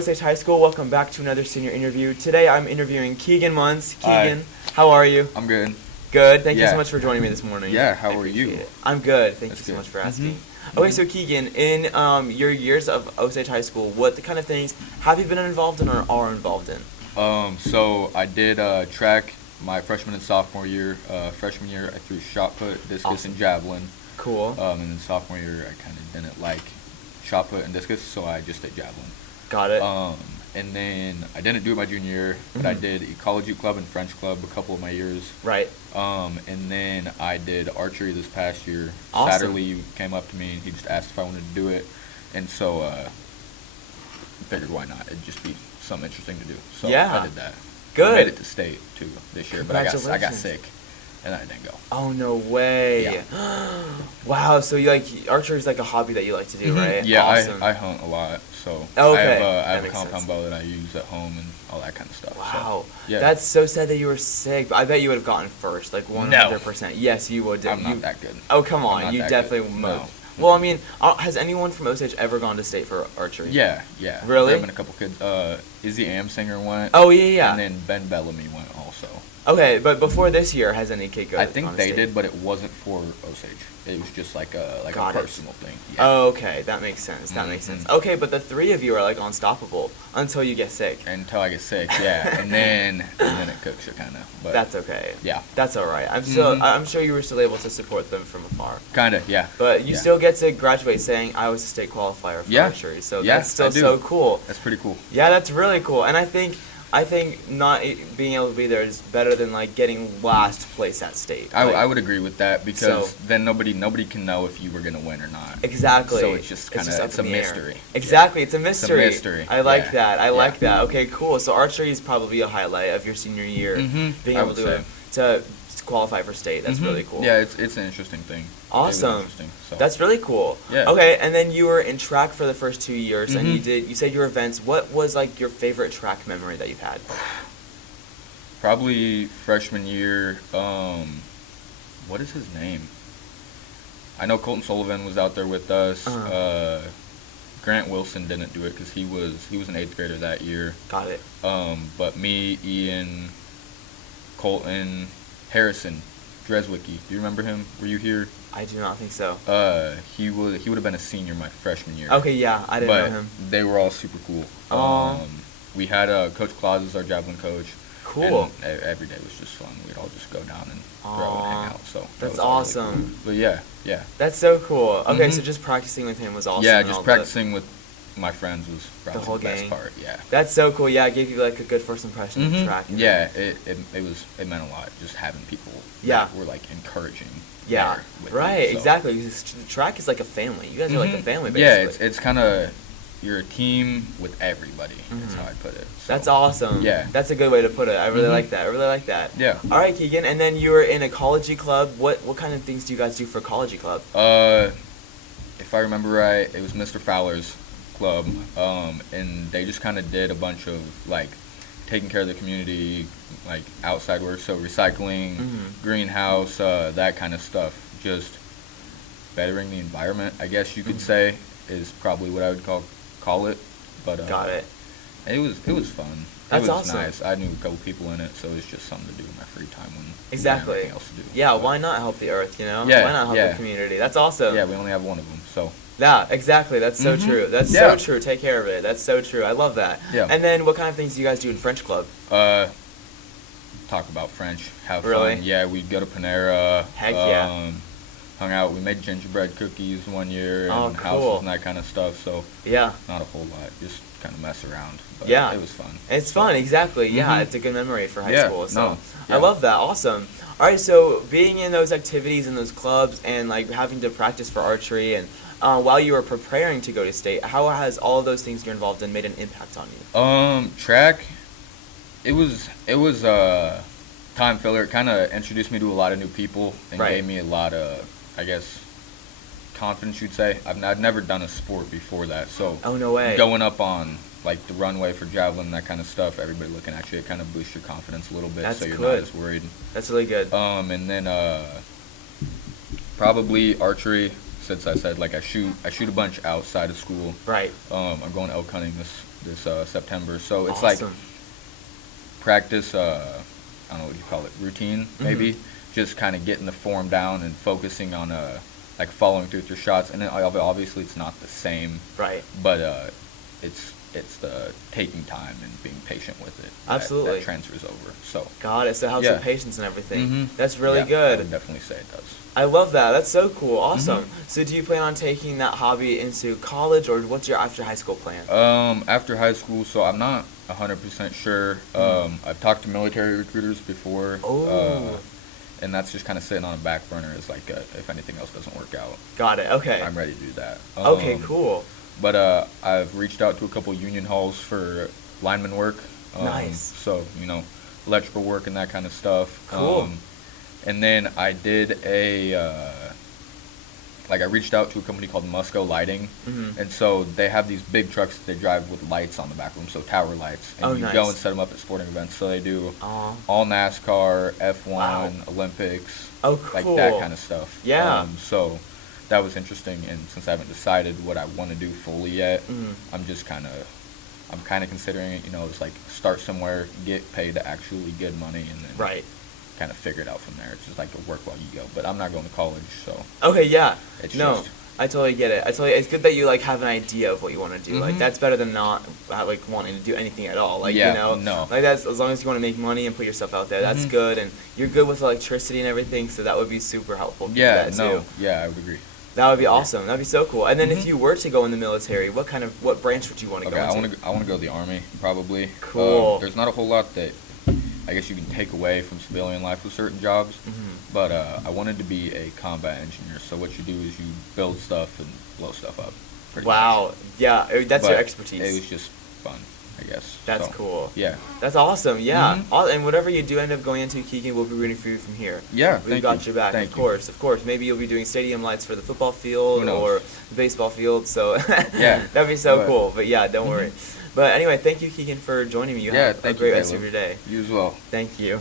Osage High School. Welcome back to another senior interview. Today I'm interviewing Keegan Muntz. Keegan, how are you? I'm good. Good. Thank you so much for joining me this morning. Yeah, how are you? I'm good. Thank you so much for asking. Okay, so Keegan, in your years of Osage High School, what kind of things have you been involved in or are involved in? So I did track my freshman and sophomore year. Freshman year, I threw shot put, discus, and javelin. Cool. And then sophomore year, I kind of didn't like shot put and discus, so I just did javelin. Got it. And then I didn't do it my junior year, but I did ecology club and French club a couple of my years. Right. And then I did archery this past year. Awesome. Satterley came up to me and he just asked if I wanted to do it, and so I figured why not? It'd just be something interesting to do. So I did that. Good. I made it to state too this year, but I got sick, and I didn't go. Oh no way! Yeah. Wow. So you archery is like a hobby that you like to do, right? Yeah, awesome. I hunt a lot, so okay. I have a compound bow that I use at home and all that kind of stuff. Wow. So, yeah. That's so sad that you were sick. I bet you would have gotten first, like 100%. Yes, you would. I'm not that good. Oh come on, you definitely would. No. Well, I mean, has anyone from Osage ever gone to state for archery? Yeah. Really? There have been a couple kids. Izzy Amsinger went. Oh yeah. And then Ben Bellamy went also. Okay, but before this year, has any kid gone? I think they did, but it wasn't for Osage. It was just like a personal thing. Yeah. Oh, okay, that makes sense. That makes sense. Okay, but the three of you are like unstoppable until you get sick. Until I get sick, yeah, and then it cooks you kind of. But that's okay. Yeah. That's all right. I'm sure you were still able to support them from afar. Kind of, yeah. But you still get to graduate saying I was a state qualifier for archery, so that's still so cool. That's pretty cool. Yeah, that's really cool, and I think not being able to be there is better than like getting last place at state. I would agree with that because then nobody can know if you were gonna win or not. Exactly. So it's just kind of it's a mystery. Exactly, it's a mystery. It's a mystery. I like that. I like that. Okay, cool. So archery is probably a highlight of your senior year. Being able to qualify for state. That's really cool. Yeah, it's an interesting thing. Awesome. So. That's really cool. Yeah. Okay, and then you were in track for the first 2 years, and you said your events. What was like your favorite track memory that you've had? Probably freshman year. What is his name? I know Colton Sullivan was out there with us. Grant Wilson didn't do it because he was an 8th grader that year. Got it. But me, Ian, Colton, Harrison, Dreswicki. Do you remember him? Were you here? I do not think so. He would have been a senior my freshman year. Okay, yeah, I didn't know him. They were all super cool. We had Coach Claus as our javelin coach. Cool. And every day was just fun. We'd all just go down and throw and hang out. So that's awesome. Really cool. But yeah. That's so cool. Okay, so just practicing with him was awesome. Yeah, just practicing with my friends was probably the whole best gang. part. Yeah. That's so cool. Yeah, it gave you like a good first impression of the track. Yeah, it meant a lot just having people that were like encouraging. Yeah, right, exactly. The track is like a family. You guys are like a family, basically. Yeah, it's kind of, you're a team with everybody. That's how I put it. So, that's awesome. Yeah. That's a good way to put it. I really like that. I really like that. Yeah. All right, Keegan, and then you were in ecology club. What kind of things do you guys do for ecology club? If I remember right, it was Mr. Fowler's club, and they just kind of did a bunch of like taking care of the community, like outside work, so recycling, greenhouse, that kind of stuff. Just bettering the environment, I guess you could say, is probably what I would call it. But got it. It was fun. That's it was awesome. Nice. I knew a couple people in it, so it was just something to do in my free time when exactly. nothing else to do. Yeah, why not help the earth? Yeah, why not help the community? That's awesome. Yeah, we only have one of them, so. Yeah, exactly. That's so true. That's so true. Take care of it. That's so true. I love that. Yeah. And then what kind of things do you guys do in French club? Talk about French. Have really? fun. Yeah, we'd go to Panera. Heck yeah. Hung out. We made gingerbread cookies one year and cool. houses and that kind of stuff. So yeah, not a whole lot. Just kind of mess around. But yeah, it was fun. It's fun. Exactly. Yeah, it's a good memory for high school. So I love that. Awesome. All right. So being in those activities and those clubs and like having to practice for archery and while you were preparing to go to state, how has all of those things you're involved in made an impact on you? Track, it was time filler. It kind of introduced me to a lot of new people and gave me a lot of, I guess, confidence, you'd say. I'd never done a sport before that, so no way. Going up on like the runway for javelin, that kind of stuff, everybody looking at you, it kind of boosts your confidence a little bit. That's so you're good. not as worried. That's really good. And then probably archery. Since I said like I shoot a bunch outside of school. Right. I'm going elk hunting this September. So it's Awesome. like practice. I don't know what you call it, routine maybe. Just kind of getting the form down and focusing on like following through with your shots. And then obviously it's not the same, Right. but it's the taking time and being patient with it. Absolutely. That transfers over. So Got it. So it helps Yeah. with patience and everything. Mhm. That's really yeah, I good. would definitely say it does. I love that. That's so cool. Awesome. So do you plan on taking that hobby into college, or what's your after high school plan? After high school, so I'm not 100% sure. I've talked to military recruiters before. Oh. And that's just kind of sitting on a back burner as like if anything else doesn't work out, Got it. Okay. I'm ready to do that. Okay, cool. But I've reached out to a couple union halls for lineman work. Nice. So, electrical work and that kind of stuff. Cool. And then I did I reached out to a company called Musco Lighting. And so they have these big trucks that they drive with lights on the back of them, so tower lights. And Oh, you nice. go and set them up at sporting events. So they do Aw. all NASCAR, F1, Wow. Olympics, Oh, like cool. that kind of stuff. Yeah. So that was interesting, and since I haven't decided what I want to do fully yet, I'm kind of considering it. It's like start somewhere, get paid actually good money, and then Right. kind of figure it out from there. It's just like a work while you go. But I'm not going to college, so Okay, yeah. it's No, just I totally get it. It's good that you like have an idea of what you want to do. Like Mhm. that's better than not like wanting to do anything at all. Like Yeah, you know, no. like that's as long as you want to make money and put yourself out there, that's Mhm. good. And you're good with electricity and everything, so that would be super helpful. To do yeah, that no, too. yeah, I would agree. That would be Okay. awesome. That'd be so cool. And then if Mhm. you were to go in the military, what branch would you want to Okay, go I into? want to go to the Army probably. Cool. There's not a whole lot that I guess you can take away from civilian life with certain jobs, but I wanted to be a combat engineer. So what you do is you build stuff and blow stuff up. pretty Wow. much. Yeah, that's your But expertise. It was just fun, I guess. That's So, cool. Yeah. That's awesome. Yeah. Mhm. And whatever you do end up going into, Keegan, we'll be rooting for you from here. Yeah, We've thank got you. your back, Thank of you. course, of course. Maybe you'll be doing stadium lights for the football field Who knows? or the baseball field. So Yeah, that'd be so but- cool. But yeah, don't worry. But anyway, thank you, Keegan, for joining me. You Yeah, have a thank great you, rest of Caleb. your day. You as well. Thank you.